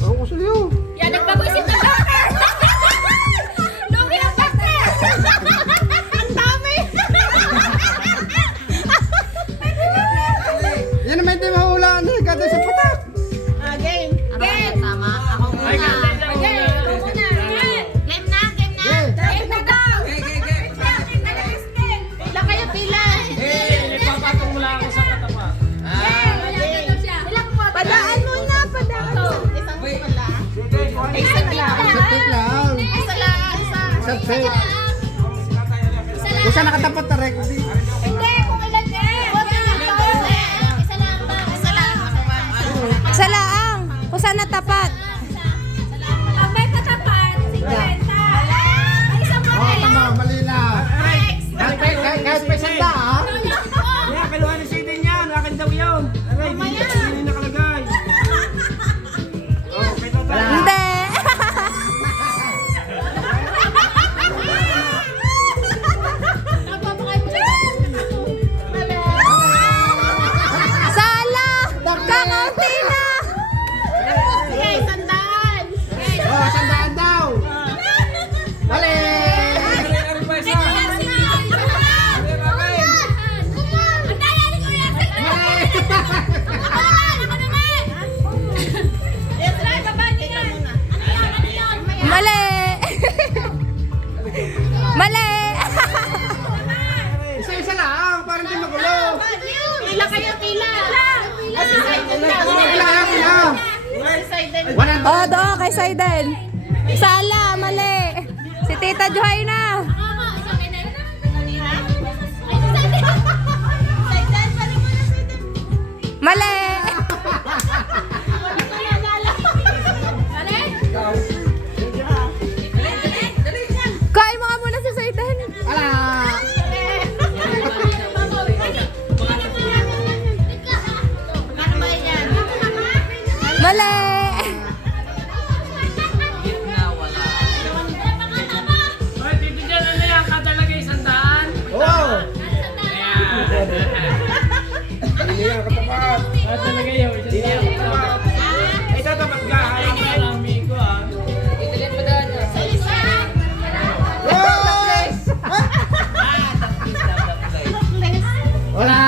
Ako ko sa'yo. Yan, nagpag-isip ng doctor! Lugi ang doctor! Ang dami! Yan naman hindi mahulaan eh. Kada sa patak. Game! Game! Tama. Ako muna. Game! Ako muna! Game! Game na, game na. Game na daw! Pila kayo, pila! Papatong mula ako sa katapat. Padaan muna, padaan. Isang pila. Sa tit lang. Isa lang, isa. Sa tit. Kung saan nakatapat na rek. Hindi, kung ilan ka. Isa lang ba? Isa lang. Sa laang, kung saan natapat. Pag may katapat, 50. Ay, isang pa Oo, kayo. tama. Mali na. Kahit pa isang da ah. Kaya kaluhan ni Satan yan. Akin daw yun. Aray, hindi yung nakalagay. Oh, kaya tayo. Hindi. Sala! Kakaunti na! Okay, sandaan. Oh, sandaan daw. Mali. Aray pa isa. Mali! Mali! Isa-isa lang. Para hindi magulo. Pila kayo, pila. Si Saiden daw. Pila. Si Saiden. Oh, doon kay Saiden. Sala, mali. Si Tita Johaina. Mali. Kain mo nga muna si Saiden. Ala. Mali. Ay, bibigyan na yan. Kadalagay isang daan. Oh. Ayan. Hindi nga katapat. Kadalagay yun. Isang daan. Ito dapat gahay. Marami ko ah. Yes! Wala.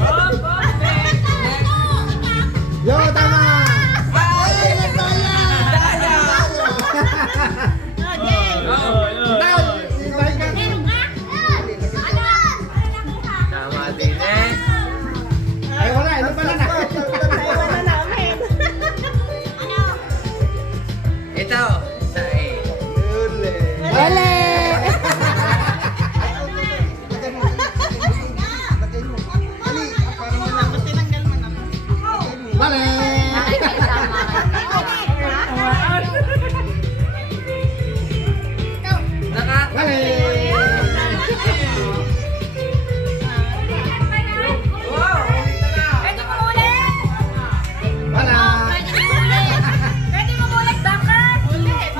Oh, perfect. Yo, tama. Oo, yun. Daw, ibalik ka. Tama din eh. Ay, wala. Ito pala na. Ito. Isa eh. Mali. Mali. Mali. Pwede mo ulit. Wala. Pwede mo ulit, Bakar. Ulit.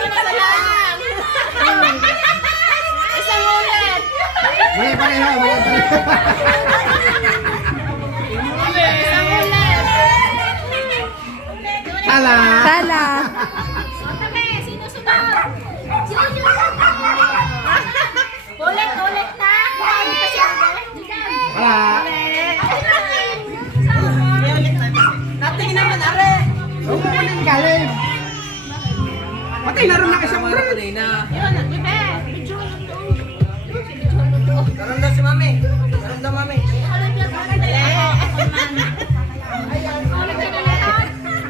Isa lang. Isang ulit. Mali pareho. Mali pareho. Isang ulit. Sala. Sala. Tabi, sino sunod? Sino sunod? Ulit na. Wala. Nating naman, are. Huwag mo kunin galing. Patay na rin na isang Tama oras. na. Yun, bebe. Video. Karoon daw si Mami. Karoon daw Mami.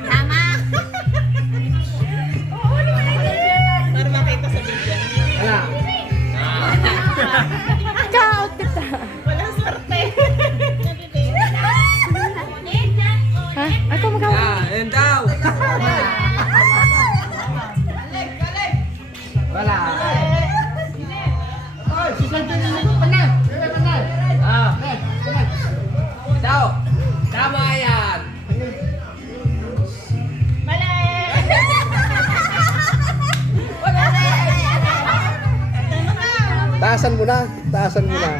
Tama. Para makita sa video. Wala. Count kita. Walang swerte. Ha? Ako magawa. Ayun daw. Wala. Oy, si Santo na nito pa na. Ah. Panay. Daw. Tama yan. Mali. Taasan mo na. Taasan mo na.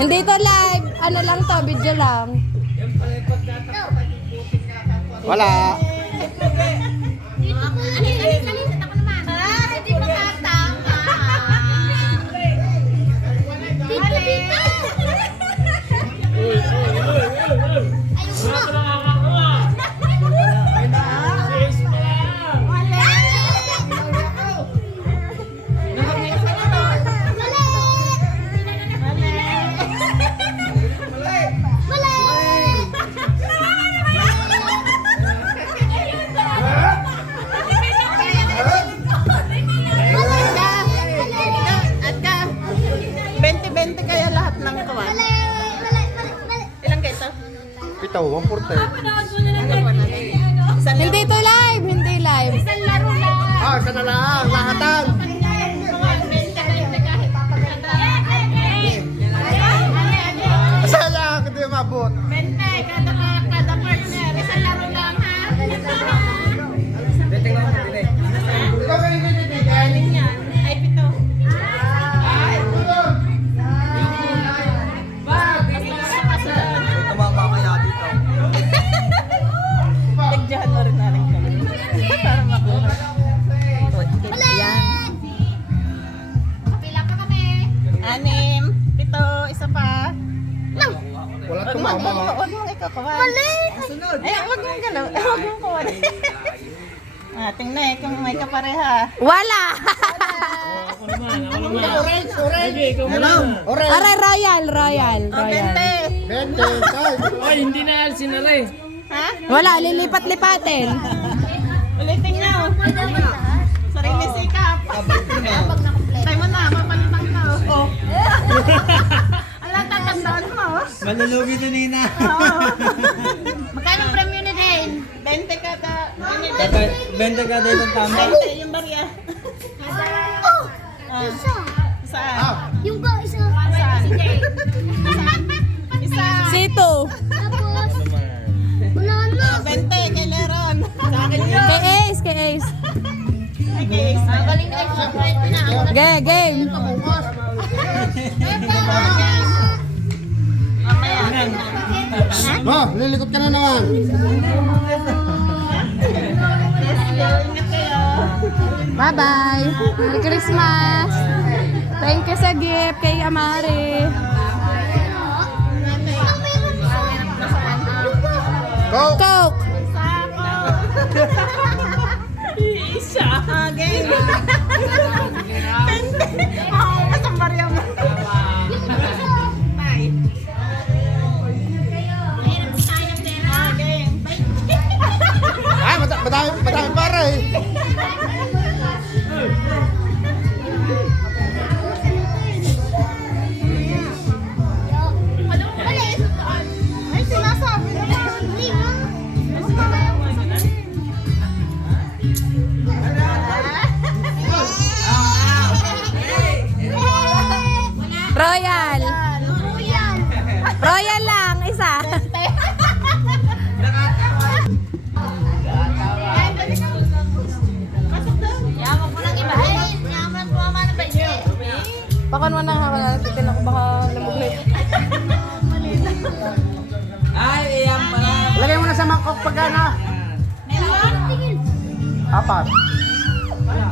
Hindi to live. Ano lang to, video lang. Wala. Alis, ako naman. Hindi makatama. Dito. Pitaw, 140. Hindi to live. Hindi live. Isang laro lang. Ah, isa na lang. Lahatan. Sayang, hindi mabot. Kada partner. Isang laro lang, ha? Ikaw ka rin titigan. Ay, pito. Tumama kaya dito. Nagdiyan mo rin namin kami. Para makuha. Yan. Kapila pa kami. 6, 7, isa pa. Wala Huwag tumama. mong ikakuha. Mali! Ay, huwag mong galaw. Huwag mong kuha. Tingnan eh, kung may kapareha. Wala. Orange, orange. Orange. Aray, royal. Royal. 20. 20. Ay, hindi na yan sinalay. Ha? Wala, lilipat-lipatin. Ulitin niyo. Sarili sikap. Tayo mo na, mapalitan ka. Oh. Alam, tatandaan mo. Malulugi na Nina. Magkano premyo na din? 20 kada. Benta ka dito ng tama. 20 yung barya. Oh! Ah, Isa. saan? Yung ko, isa. Saan? Isa. Sito. Tapos, wala na. 20 kay Leron. Sa akin yun. Kay Ace. Kay Ace. Okay. Galing na yung surprise na. Game. Oh, lilikot ka na naman. Ingat kayo. Bye-bye. Merry Christmas. Thank you sa gift kay Amari. Go. Coke. Isa. Game. 20. Oh, masang barya mo. Bye. Game. Ah, madami para eh. Ay, sinasabi na yan. Royal. Royal lang. Isa. Yaman ko ng iba. Ay, yaman ko naman ng bayo. Pakan mo na ako na. Titin ako baka lamuglit. Ay, iyan pala. Lagay mo na sa mangkok pagkana. Meron? Tingin. 4. Wala.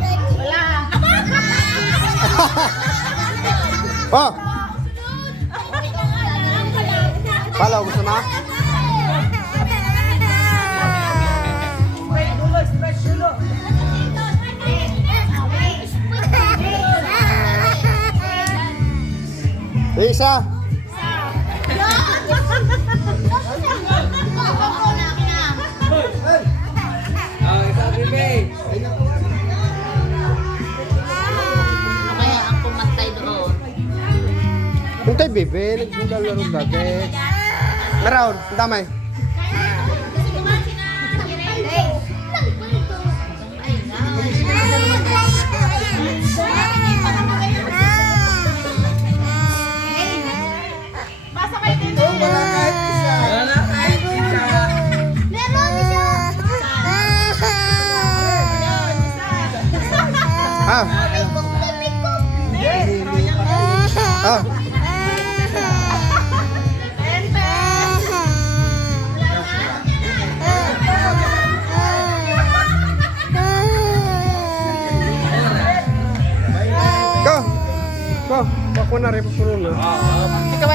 Oh, pala gusto na? Isa. Okay, sabi Bay. Kaya ang pumatay doon. Kung tayo bebe, naglalaro dati. Meron, damay. Basta kayo dito. Wala kahit isa. Ah. Ah. Ko, ako na rin puno na. Ikaw